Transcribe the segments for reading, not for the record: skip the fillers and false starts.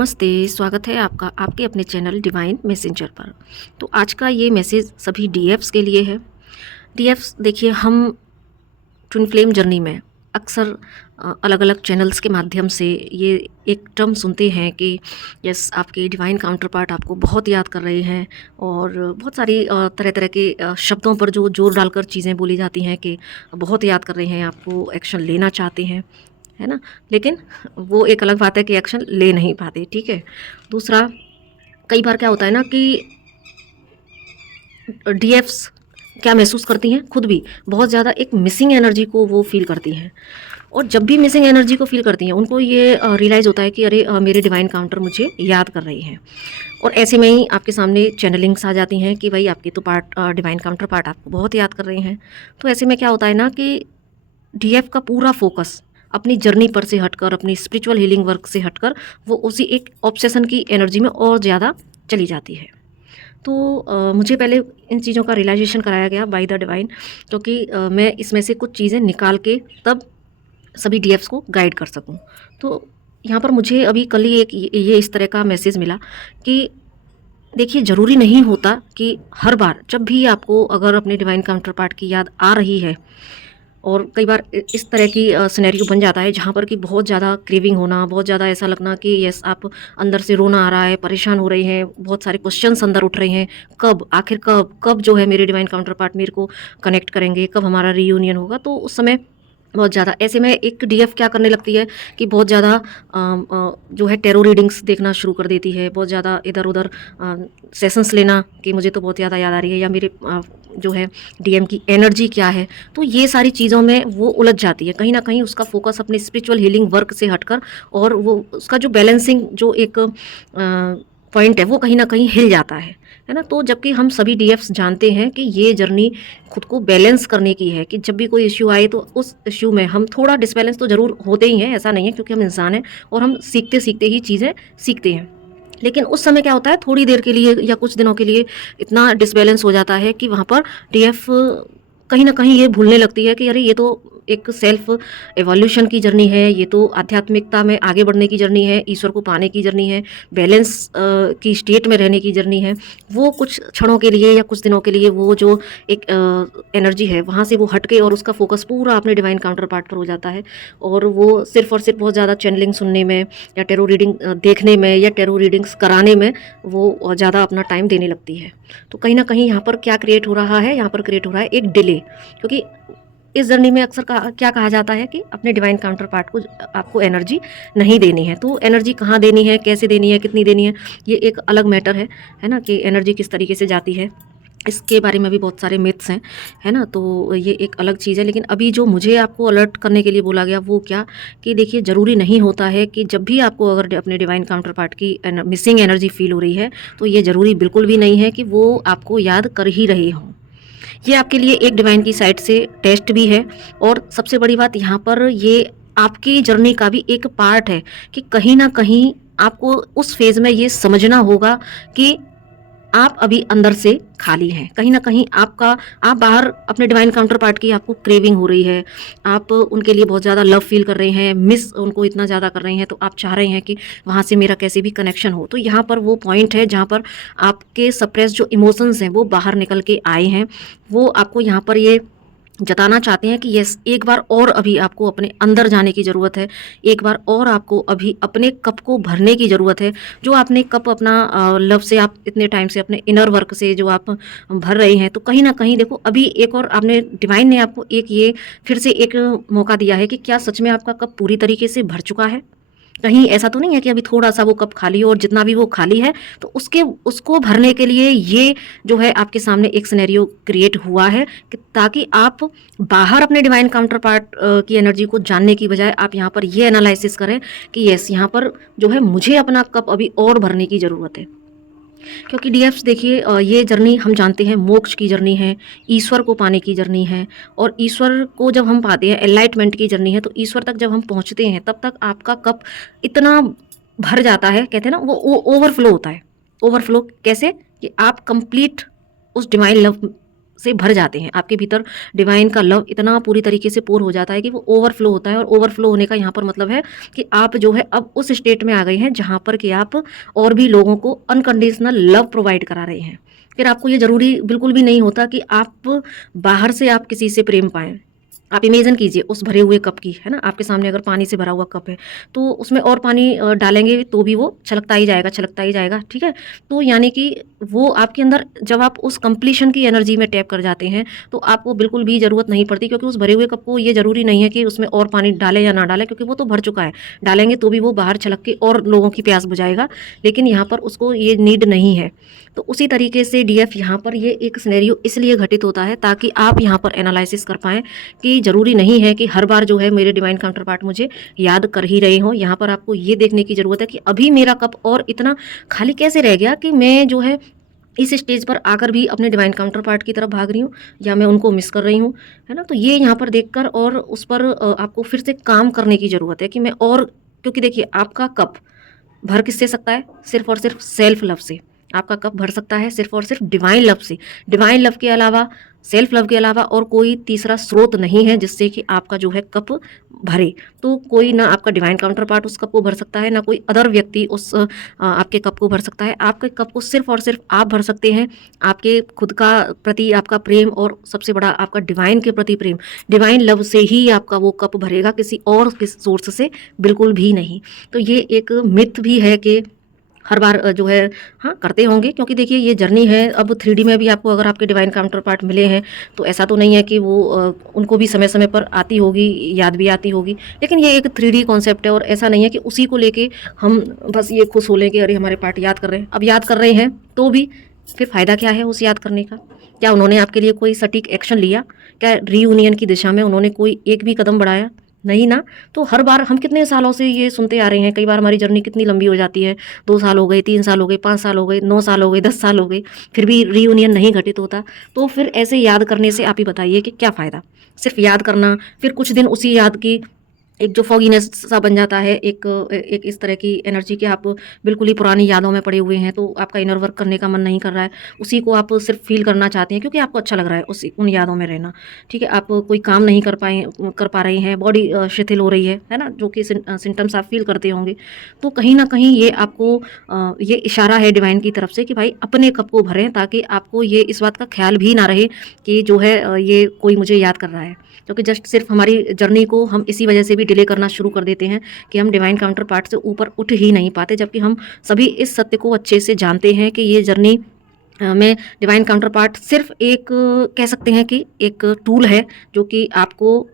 नमस्ते, स्वागत है आपका आपके अपने चैनल डिवाइन मैसेंजर पर। तो आज का ये मैसेज सभी डीएफ्स के लिए है। डीएफ्स देखिए, हम ट्विन फ्लेम जर्नी में अक्सर अलग अलग चैनल्स के माध्यम से ये एक टर्म सुनते हैं कि यस, आपके डिवाइन काउंटर पार्ट आपको बहुत याद कर रहे हैं। और बहुत सारी तरह तरह के शब्दों पर जो जोर डालकर चीज़ें बोली जाती हैं कि बहुत याद कर रहे हैं, आपको एक्शन लेना चाहते हैं, है ना। लेकिन वो एक अलग बात है कि एक्शन ले नहीं पाते, ठीक है। दूसरा, कई बार क्या होता है ना कि डीएफ्स क्या महसूस करती हैं, खुद भी बहुत ज़्यादा एक मिसिंग एनर्जी को वो फील करती हैं। और जब भी मिसिंग एनर्जी को फील करती हैं, उनको ये रियलाइज़ होता है कि अरे मेरे डिवाइन काउंटर मुझे याद कर रही हैं। और ऐसे में ही आपके सामने चैनलिंग्स आ जाती हैं कि भाई आपके तो पार्ट डिवाइन काउंटर पार्ट आपको बहुत याद कर रहे हैं। तो ऐसे में क्या होता है ना कि डीएफ का पूरा फोकस अपनी जर्नी पर से हटकर, अपनी स्पिरिचुअल हीलिंग वर्क से हटकर, वो उसी एक ऑब्सेशन की एनर्जी में और ज़्यादा चली जाती है। तो मुझे पहले इन चीज़ों का रियलाइजेशन कराया गया बाय द डिवाइन, क्योंकि मैं इसमें से कुछ चीज़ें निकाल के तब सभी डीएफ्स को गाइड कर सकूं। तो यहाँ पर मुझे अभी कल ही एक ये इस तरह का मैसेज मिला कि देखिए, ज़रूरी नहीं होता कि हर बार जब भी आपको अगर अपने डिवाइन काउंटर पार्ट की याद आ रही है, और कई बार इस तरह की सिनेरियो बन जाता है जहाँ पर कि बहुत ज़्यादा क्रेविंग होना, बहुत ज़्यादा ऐसा लगना कि यस, आप अंदर से रोना आ रहा है, परेशान हो रहे हैं, बहुत सारे क्वेश्चंस अंदर उठ रहे हैं, कब आखिर कब कब जो है मेरे डिवाइन काउंटर पार्ट मेरे को कनेक्ट करेंगे, कब हमारा रीयूनियन होगा। तो उस समय बहुत ज़्यादा ऐसे में एक डीएफ क्या करने लगती है कि बहुत ज़्यादा जो है टैरो रीडिंग्स देखना शुरू कर देती है, बहुत ज़्यादा इधर उधर सेशंस लेना कि मुझे तो बहुत ज़्यादा याद आ रही है, या मेरे जो है डीएम की एनर्जी क्या है। तो ये सारी चीज़ों में वो उलझ जाती है, कहीं ना कहीं उसका फोकस अपने स्पिरिचुअल हीलिंग वर्क से हटकर, और वो उसका जो बैलेंसिंग जो एक पॉइंट है वो कहीं ना कहीं हिल जाता है ना। तो जबकि हम सभी डीएफ्स जानते हैं कि ये जर्नी खुद को बैलेंस करने की है, कि जब भी कोई इश्यू आए तो उस इश्यू में हम थोड़ा डिसबैलेंस तो ज़रूर होते ही हैं, ऐसा नहीं है, क्योंकि हम इंसान हैं और हम सीखते सीखते ही चीज़ें सीखते हैं। लेकिन उस समय क्या होता है, थोड़ी देर के लिए या कुछ दिनों के लिए इतना डिसबैलेंस हो जाता है कि वहाँ पर डीएफ कहीं ना कहीं ये भूलने लगती है कि अरे ये तो एक सेल्फ एवोल्यूशन की जर्नी है, ये तो आध्यात्मिकता में आगे बढ़ने की जर्नी है, ईश्वर को पाने की जर्नी है, बैलेंस की स्टेट में रहने की जर्नी है। वो कुछ क्षणों के लिए या कुछ दिनों के लिए वो जो एक एनर्जी है वहाँ से वो हटके और उसका फोकस पूरा अपने डिवाइन काउंटर पार्ट पर हो जाता है। और वो सिर्फ और सिर्फ बहुत ज़्यादा चैनलिंग सुनने में या टेरो रीडिंग देखने में या टेरो रीडिंग्स कराने में वो ज़्यादा अपना टाइम देने लगती है। तो कहीं ना कहीं यहाँ पर क्या क्रिएट हो रहा है, यहाँ पर क्रिएट हो रहा है एक डिले। क्योंकि इस जर्नी में अक्सर क्या कहा जाता है कि अपने डिवाइन काउंटर पार्ट को आपको एनर्जी नहीं देनी है। तो एनर्जी कहाँ देनी है, कैसे देनी है, कितनी देनी है, ये एक अलग मैटर है ना, कि एनर्जी किस तरीके से जाती है, इसके बारे में भी बहुत सारे मिथ्स हैं, है ना। तो ये एक अलग चीज़ है। लेकिन अभी जो मुझे आपको अलर्ट करने के लिए बोला गया वो क्या, कि देखिए, ज़रूरी नहीं होता है कि जब भी आपको अगर अपने डिवाइन काउंटर पार्ट की मिसिंग एनर्जी फील हो रही है, तो ये ज़रूरी बिल्कुल भी नहीं है कि वो आपको याद कर ही रहे हों। ये आपके लिए एक डिवाइन की साइड से टेस्ट भी है। और सबसे बड़ी बात यहाँ पर, ये आपकी जर्नी का भी एक पार्ट है कि कहीं ना कहीं आपको उस फेज में ये समझना होगा कि आप अभी अंदर से खाली हैं। कहीं ना कहीं आप बाहर अपने डिवाइन काउंटर पार्ट की आपको क्रेविंग हो रही है, आप उनके लिए बहुत ज़्यादा लव फील कर रहे हैं, मिस उनको इतना ज़्यादा कर रहे हैं, तो आप चाह रहे हैं कि वहाँ से मेरा कैसे भी कनेक्शन हो। तो यहाँ पर वो पॉइंट है जहाँ पर आपके सप्रेस जो इमोशंस हैं वो बाहर निकल के आए हैं। वो आपको यहाँ पर ये जताना चाहते हैं कि यस, एक बार और अभी आपको अपने अंदर जाने की ज़रूरत है, एक बार और आपको अभी अपने कप को भरने की ज़रूरत है। जो आपने कप अपना लव से, आप इतने टाइम से अपने इनर वर्क से जो आप भर रहे हैं, तो कहीं ना कहीं देखो, अभी एक और आपने डिवाइन ने आपको एक ये फिर से एक मौका दिया है कि क्या सच में आपका कप पूरी तरीके से भर चुका है। कहीं ऐसा तो नहीं है कि अभी थोड़ा सा वो कप खाली हो, और जितना भी वो खाली है तो उसको भरने के लिए ये जो है आपके सामने एक सिनेरियो क्रिएट हुआ है, कि ताकि आप बाहर अपने डिवाइन काउंटर पार्ट की एनर्जी को जानने की बजाय आप यहाँ पर ये एनालिसिस करें कि यस, यहाँ पर जो है मुझे अपना कप अभी और भरने की ज़रूरत है। क्योंकि डीएफ्स देखिए, ये जर्नी हम जानते हैं मोक्ष की जर्नी है, ईश्वर को पाने की जर्नी है। और ईश्वर को जब हम पाते हैं, एनलाइटमेंट की जर्नी है। तो ईश्वर तक जब हम पहुंचते हैं, तब तक आपका कप इतना भर जाता है, कहते हैं ना, वो ओवरफ्लो होता है। ओवरफ्लो कैसे, कि आप कंप्लीट उस डिवाइन लव से भर जाते हैं। आपके भीतर डिवाइन का लव इतना पूरी तरीके से पोर हो जाता है कि वो ओवरफ्लो होता है। और ओवरफ्लो होने का यहाँ पर मतलब है कि आप जो है अब उस स्टेट में आ गए हैं जहाँ पर कि आप और भी लोगों को अनकंडीशनल लव प्रोवाइड करा रहे हैं। फिर आपको ये ज़रूरी बिल्कुल भी नहीं होता कि आप बाहर से आप किसी से प्रेम पाएँ। आप इमेजिन कीजिए उस भरे हुए कप की, है ना? आपके सामने अगर पानी से भरा हुआ कप है, तो उसमें और पानी डालेंगे तो भी वो छलकता ही जाएगा, ठीक है? तो यानी कि वो आपके अंदर जब आप उस कंप्लीशन की एनर्जी में टैप कर जाते हैं, तो आपको बिल्कुल भी ज़रूरत नहीं पड़ती, क्योंकि उस भरे हुए कप को ये ज़रूरी नहीं है कि उसमें और पानी डालें या ना डालें, क्योंकि वो तो भर चुका है। डालेंगे तो भी वो बाहर छलक के और लोगों की प्यास बुझाएगा, लेकिन यहाँ पर उसको ये नीड नहीं है। तो उसी तरीके से डीएफ यहाँ पर ये एक सिनेरियो इसलिए घटित होता है ताकि आप यहाँ पर एनालिसिस कर पाएँ कि ज़रूरी नहीं है कि हर बार जो है मेरे डिवाइन काउंटर पार्ट मुझे याद कर ही रहे हों। यहाँ पर आपको ये देखने की ज़रूरत है कि अभी मेरा कप और इतना खाली कैसे रह गया कि मैं जो है इस स्टेज पर आकर भी अपने डिवाइन काउंटर पार्ट की तरफ भाग रही हूँ, या मैं उनको मिस कर रही हूँ, है ना? तो ये यहाँ पर देखकर और उस पर आपको फिर से काम करने की ज़रूरत है कि मैं और, क्योंकि देखिए आपका कप भर किससे सकता है? सिर्फ़ और सिर्फ़ सेल्फ लव से। आपका कप भर सकता है सिर्फ़ और सिर्फ़ डिवाइन लव से। डिवाइन लव के अलावा, सेल्फ लव के अलावा और कोई तीसरा स्रोत नहीं है जिससे कि आपका जो है कप भरे। तो कोई ना आपका डिवाइन काउंटर पार्ट उस कप को भर सकता है, ना कोई अदर व्यक्ति उस आपके कप को भर सकता है। आपके कप को सिर्फ़ और सिर्फ़ आप भर सकते हैं। आपके खुद का प्रति आपका प्रेम और सबसे बड़ा आपका डिवाइन के प्रति प्रेम, डिवाइन लव से ही आपका वो कप भरेगा, किसी और किस सोर्स से बिल्कुल भी नहीं। तो ये एक मिथ भी है कि हर बार जो है हाँ, करते होंगे, क्योंकि देखिए ये जर्नी है। अब 3D में भी आपको अगर आपके डिवाइन काउंटर पार्ट मिले हैं, तो ऐसा तो नहीं है कि वो उनको भी समय-समय पर आती होगी, याद भी आती होगी। लेकिन ये एक 3D कॉन्सेप्ट है और ऐसा नहीं है कि उसी को लेके हम बस ये खुश हो लें कि अरे हमारे पार्ट याद कर रहे हैं। अब याद कर रहे हैं तो भी फिर फ़ायदा क्या है उस याद करने का? क्या उन्होंने आपके लिए कोई सटीक एक्शन लिया? क्या रीयूनियन की दिशा में उन्होंने कोई एक भी कदम बढ़ाया? नहीं ना। तो हर बार हम कितने सालों से ये सुनते आ रहे हैं, कई बार हमारी जर्नी कितनी लंबी हो जाती है, 2 साल हो गए, 3 साल हो गए, 5 साल हो गए, 9 साल हो गए, 10 साल हो गए, फिर भी रीयूनियन नहीं घटित होता। तो फिर ऐसे याद करने से आप ही बताइए कि क्या फ़ायदा? सिर्फ़ याद करना, फिर कुछ दिन उसी याद की एक जो फ़ॉगीनेस सा बन जाता है, एक इस तरह की एनर्जी कि आप बिल्कुल ही पुरानी यादों में पड़े हुए हैं, तो आपका इनर वर्क करने का मन नहीं कर रहा है। उसी को आप सिर्फ़ फ़ील करना चाहते हैं क्योंकि आपको अच्छा लग रहा है उन यादों में रहना, ठीक है? आप कोई काम नहीं कर पा रहे हैं, बॉडी शिथिल हो रही है ना? जो कि सिम्पटम्स आप फ़ील करते होंगे। तो कहीं न कहीं ये आपको ये इशारा है डिवाइन की तरफ से कि भाई अपने कप को भरें, ताकि आपको ये इस बात का ख़्याल भी ना रहे कि जो है ये कोई मुझे याद कर रहा है। क्योंकि जस्ट सिर्फ हमारी जर्नी को हम इसी वजह से भी डिले करना शुरू कर देते हैं कि हम डिवाइन काउंटर पार्ट से ऊपर उठ ही नहीं पाते, जबकि हम सभी इस सत्य को अच्छे से जानते हैं कि ये जर्नी में डिवाइन काउंटर पार्ट सिर्फ एक कह सकते हैं कि एक टूल है जो कि आपको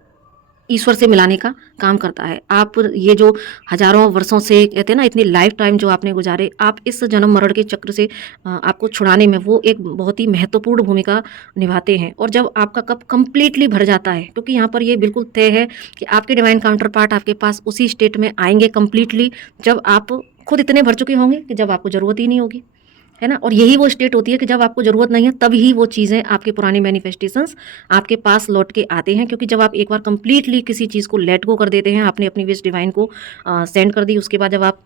ईश्वर से मिलाने का काम करता है। आप ये जो हज़ारों वर्षों से कहते हैं ना, इतनी लाइफ टाइम जो आपने गुजारे, आप इस जन्म मरण के चक्र से आपको छुड़ाने में वो एक बहुत ही महत्वपूर्ण भूमिका निभाते हैं। और जब आपका कप कंप्लीटली भर जाता है, क्योंकि यहाँ पर ये बिल्कुल तय है कि आपके डिवाइन काउंटर पार्ट आपके पास उसी स्टेट में आएंगे कंप्लीटली जब आप खुद इतने भर चुके होंगे कि जब आपको ज़रूरत ही नहीं होगी, है ना? और यही वो स्टेट होती है कि जब आपको ज़रूरत नहीं है, तभी वो चीज़ें, आपके पुराने मैनिफेस्टेशंस आपके पास लौट के आते हैं। क्योंकि जब आप एक बार कंप्लीटली किसी चीज़ को लेट गो कर देते हैं, आपने अपनी विश डिवाइन को सेंड कर दी, उसके बाद जब आप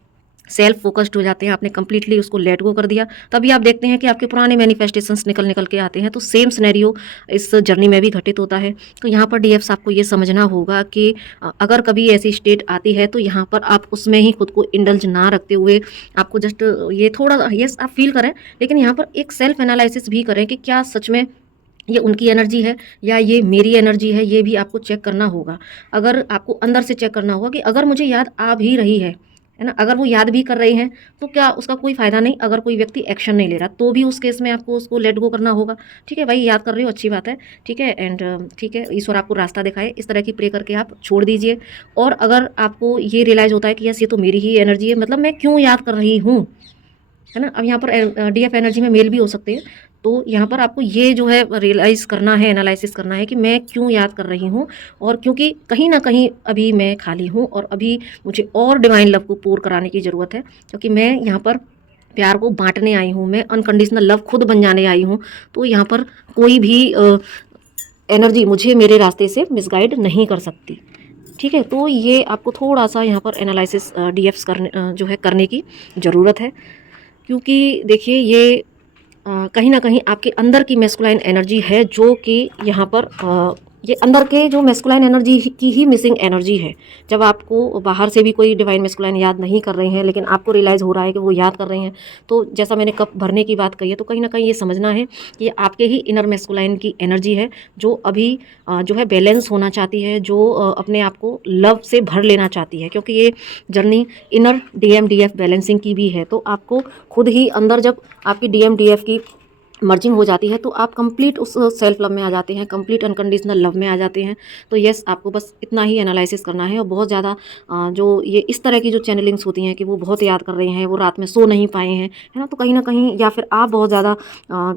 सेल्फ फोकस्ड हो जाते हैं, आपने कंप्लीटली उसको लेट गो कर दिया, तभी आप देखते हैं कि आपके पुराने मैनिफेस्टेशंस निकल के आते हैं। तो सेम सिनेरियो इस जर्नी में भी घटित होता है। तो यहाँ पर डीएफ्स आपको ये समझना होगा कि अगर कभी ऐसी स्टेट आती है, तो यहाँ पर आप उसमें ही खुद को इंडल्ज ना रखते हुए आपको जस्ट ये थोड़ा यस आप फील करें, लेकिन यहाँ पर एक सेल्फ एनालिसिस भी करें कि क्या सच में ये उनकी एनर्जी है या ये मेरी एनर्जी है। ये भी आपको चेक करना होगा। अगर आपको अंदर से चेक करना होगा कि अगर मुझे याद आ भी रही है ना, अगर वो याद भी कर रहे हैं, तो क्या उसका कोई फ़ायदा नहीं। अगर कोई व्यक्ति एक्शन नहीं ले रहा, तो भी उस केस में आपको उसको लेट गो करना होगा। ठीक है भाई, याद कर रहे हो, अच्छी बात है, ठीक है। एंड ठीक है, ईश्वर आपको रास्ता दिखाए, इस तरह की प्रे करके आप छोड़ दीजिए। और अगर आपको ये रियलाइज़ होता है कि यस ये तो मेरी ही एनर्जी है, मतलब मैं क्यों याद कर रही हूँ, है ना। अब यहाँ पर डीएफ एनर्जी में मेल भी हो सकते हैं। तो यहाँ पर आपको ये जो है रियलाइज़ करना है, एनालिसिस करना है कि मैं क्यों याद कर रही हूँ, और क्योंकि कहीं ना कहीं अभी मैं खाली हूँ और अभी मुझे और डिवाइन लव को पोर कराने की ज़रूरत है। क्योंकि मैं यहाँ पर प्यार को बांटने आई हूँ, मैं अनकंडीशनल लव खुद बन जाने आई हूँ। तो यहाँ पर कोई भी एनर्जी मुझे मेरे रास्ते से मिसगाइड नहीं कर सकती। ठीक है, तो ये आपको थोड़ा सा यहाँ पर एनालिसिस डीएफ्स करने जो है करने की ज़रूरत है। क्योंकि देखिए ये कहीं न कहीं आपके अंदर की मैस्कुलाइन एनर्जी है जो कि यहाँ पर ये अंदर के जो मैस्कुलाइन एनर्जी की ही मिसिंग एनर्जी है। जब आपको बाहर से भी कोई डिवाइन मैस्कुलाइन याद नहीं कर रहे हैं, लेकिन आपको रियलाइज़ हो रहा है कि वो याद कर रहे हैं, तो जैसा मैंने कप भरने की बात कही है, तो कहीं न कहीं ये समझना है कि ये आपके ही इनर मैस्कुलाइन की एनर्जी है, जो अभी जो है बैलेंस होना चाहती है, जो अपने आप को लव से भर लेना चाहती है, क्योंकि ये जर्नी इनर डीएमडीएफ बैलेंसिंग की भी है। तो आपको खुद ही अंदर जब आपकी डीएमडीएफ की मर्जिंग हो जाती है तो आप कंप्लीट उस सेल्फ लव में आ जाते हैं, कंप्लीट अनकंडीशनल लव में आ जाते हैं। तो यस, आपको बस इतना ही एनालिसिस करना है। और बहुत ज़्यादा जो ये इस तरह की जो चैनलिंग्स होती हैं कि वो बहुत याद कर रहे हैं, वो रात में सो नहीं पाए हैं, है ना, तो कहीं ना कहीं या फिर आप बहुत ज़्यादा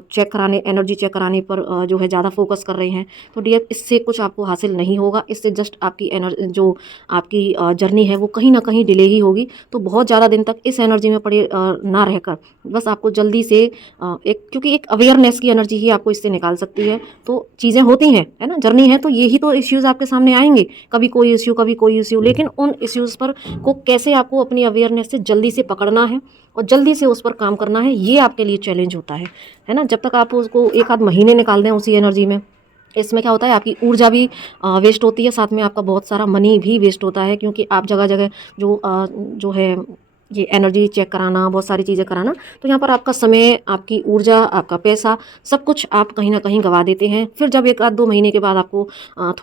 चेक कराने, एनर्जी चेक कराने पर जो है ज़्यादा फोकस कर रहे हैं, तो डियर इससे कुछ आपको हासिल नहीं होगा। इससे जस्ट आपकी एनर्जी जो आपकी जर्नी है वो कहीं ना कहीं डिले ही होगी। तो बहुत ज़्यादा दिन तक इस एनर्जी में पड़े ना रहकर बस आपको जल्दी से एक, क्योंकि एक अवेयरनेस की एनर्जी ही आपको इससे निकाल सकती है। तो चीज़ें होती हैं, है ना, जर्नी है तो यही तो इश्यूज़ आपके सामने आएंगे, कभी कोई इश्यू कभी कोई इश्यू, लेकिन उन इश्यूज़ पर को कैसे आपको अपनी अवेयरनेस से जल्दी से पकड़ना है और जल्दी से उस पर काम करना है, ये आपके लिए चैलेंज होता है ना। जब तक आप उसको एक आध महीने निकाल दें उसी एनर्जी में, इसमें क्या होता है आपकी ऊर्जा भी वेस्ट होती है, साथ में आपका बहुत सारा मनी भी वेस्ट होता है, क्योंकि आप जगह जगह जो है ये एनर्जी चेक कराना, बहुत सारी चीज़ें कराना, तो यहाँ पर आपका समय, आपकी ऊर्जा, आपका पैसा, सब कुछ आप कहीं ना कहीं गंवा देते हैं। फिर जब एक आध 2 महीने के बाद आपको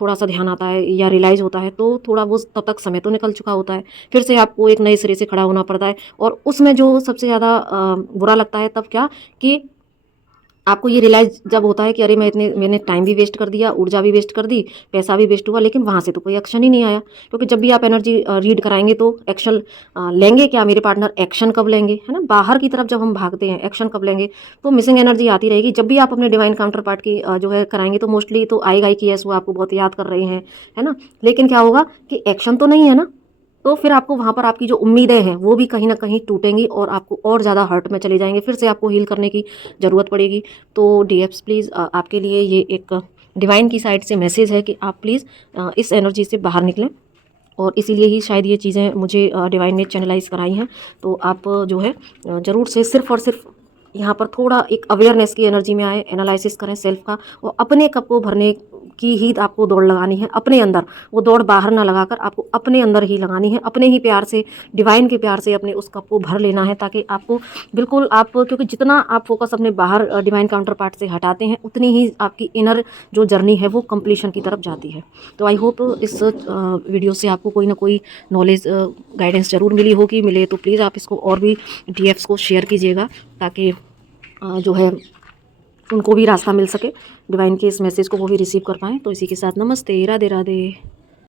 थोड़ा सा ध्यान आता है या रियलाइज़ होता है, तो थोड़ा वो तब तक समय तो निकल चुका होता है। फिर से आपको एक नए सिरे से खड़ा होना पड़ता है। और उसमें जो सबसे ज़्यादा बुरा लगता है तब क्या, कि आपको ये रियलाइज़ जब होता है कि अरे मैंने टाइम भी वेस्ट कर दिया, ऊर्जा भी वेस्ट कर दी, पैसा भी वेस्ट हुआ, लेकिन वहाँ से तो कोई एक्शन ही नहीं आया। क्योंकि जब भी आप एनर्जी रीड कराएंगे तो एक्शन लेंगे क्या मेरे पार्टनर, एक्शन कब लेंगे, है ना, बाहर की तरफ जब हम भागते हैं एक्शन कब लेंगे, तो मिसिंग एनर्जी आती रहेगी। जब भी आप अपने डिवाइन काउंटर पार्ट की जो है कराएंगे तो मोस्टली तो आएगा ही कि यस वो आपको बहुत याद कर रहे हैं, है ना, लेकिन क्या होगा कि एक्शन तो नहीं है ना। तो फिर आपको वहाँ पर आपकी जो उम्मीदें हैं वो भी कहीं न कहीं टूटेंगी और आपको और ज़्यादा हर्ट में चले जाएँगे, फिर से आपको हील करने की ज़रूरत पड़ेगी। तो डीएफ्स प्लीज़ आपके लिए ये एक डिवाइन की साइड से मैसेज है कि आप प्लीज़ इस एनर्जी से बाहर निकलें। और इसीलिए ही शायद ये चीज़ें मुझे डिवाइन ने चैनलाइज़ कराई हैं। तो आप जो है ज़रूर से सिर्फ़ और सिर्फ़ यहाँ पर थोड़ा एक अवेयरनेस की एनर्जी में आए, एनालिसिस करें सेल्फ का, और अपने कप को भरने की ही आपको दौड़ लगानी है अपने अंदर। वो दौड़ बाहर ना लगाकर आपको अपने अंदर ही लगानी है, अपने ही प्यार से, डिवाइन के प्यार से अपने उस कप को भर लेना है, ताकि आपको बिल्कुल आप, क्योंकि जितना आप फोकस अपने बाहर डिवाइन काउंटर पार्ट से हटाते हैं, उतनी ही आपकी इनर जो जर्नी है वो कंप्लीशन की तरफ जाती है। तो आई होप इस वीडियो से आपको कोई ना कोई नॉलेज, गाइडेंस ज़रूर मिली होगी। मिले तो प्लीज़ आप इसको और भी डीएफ्स को शेयर कीजिएगा, ताकि जो है उनको भी रास्ता मिल सके, डिवाइन के इस मैसेज को वो भी रिसीव कर पाएँ। तो इसी के साथ नमस्ते, राधे राधे।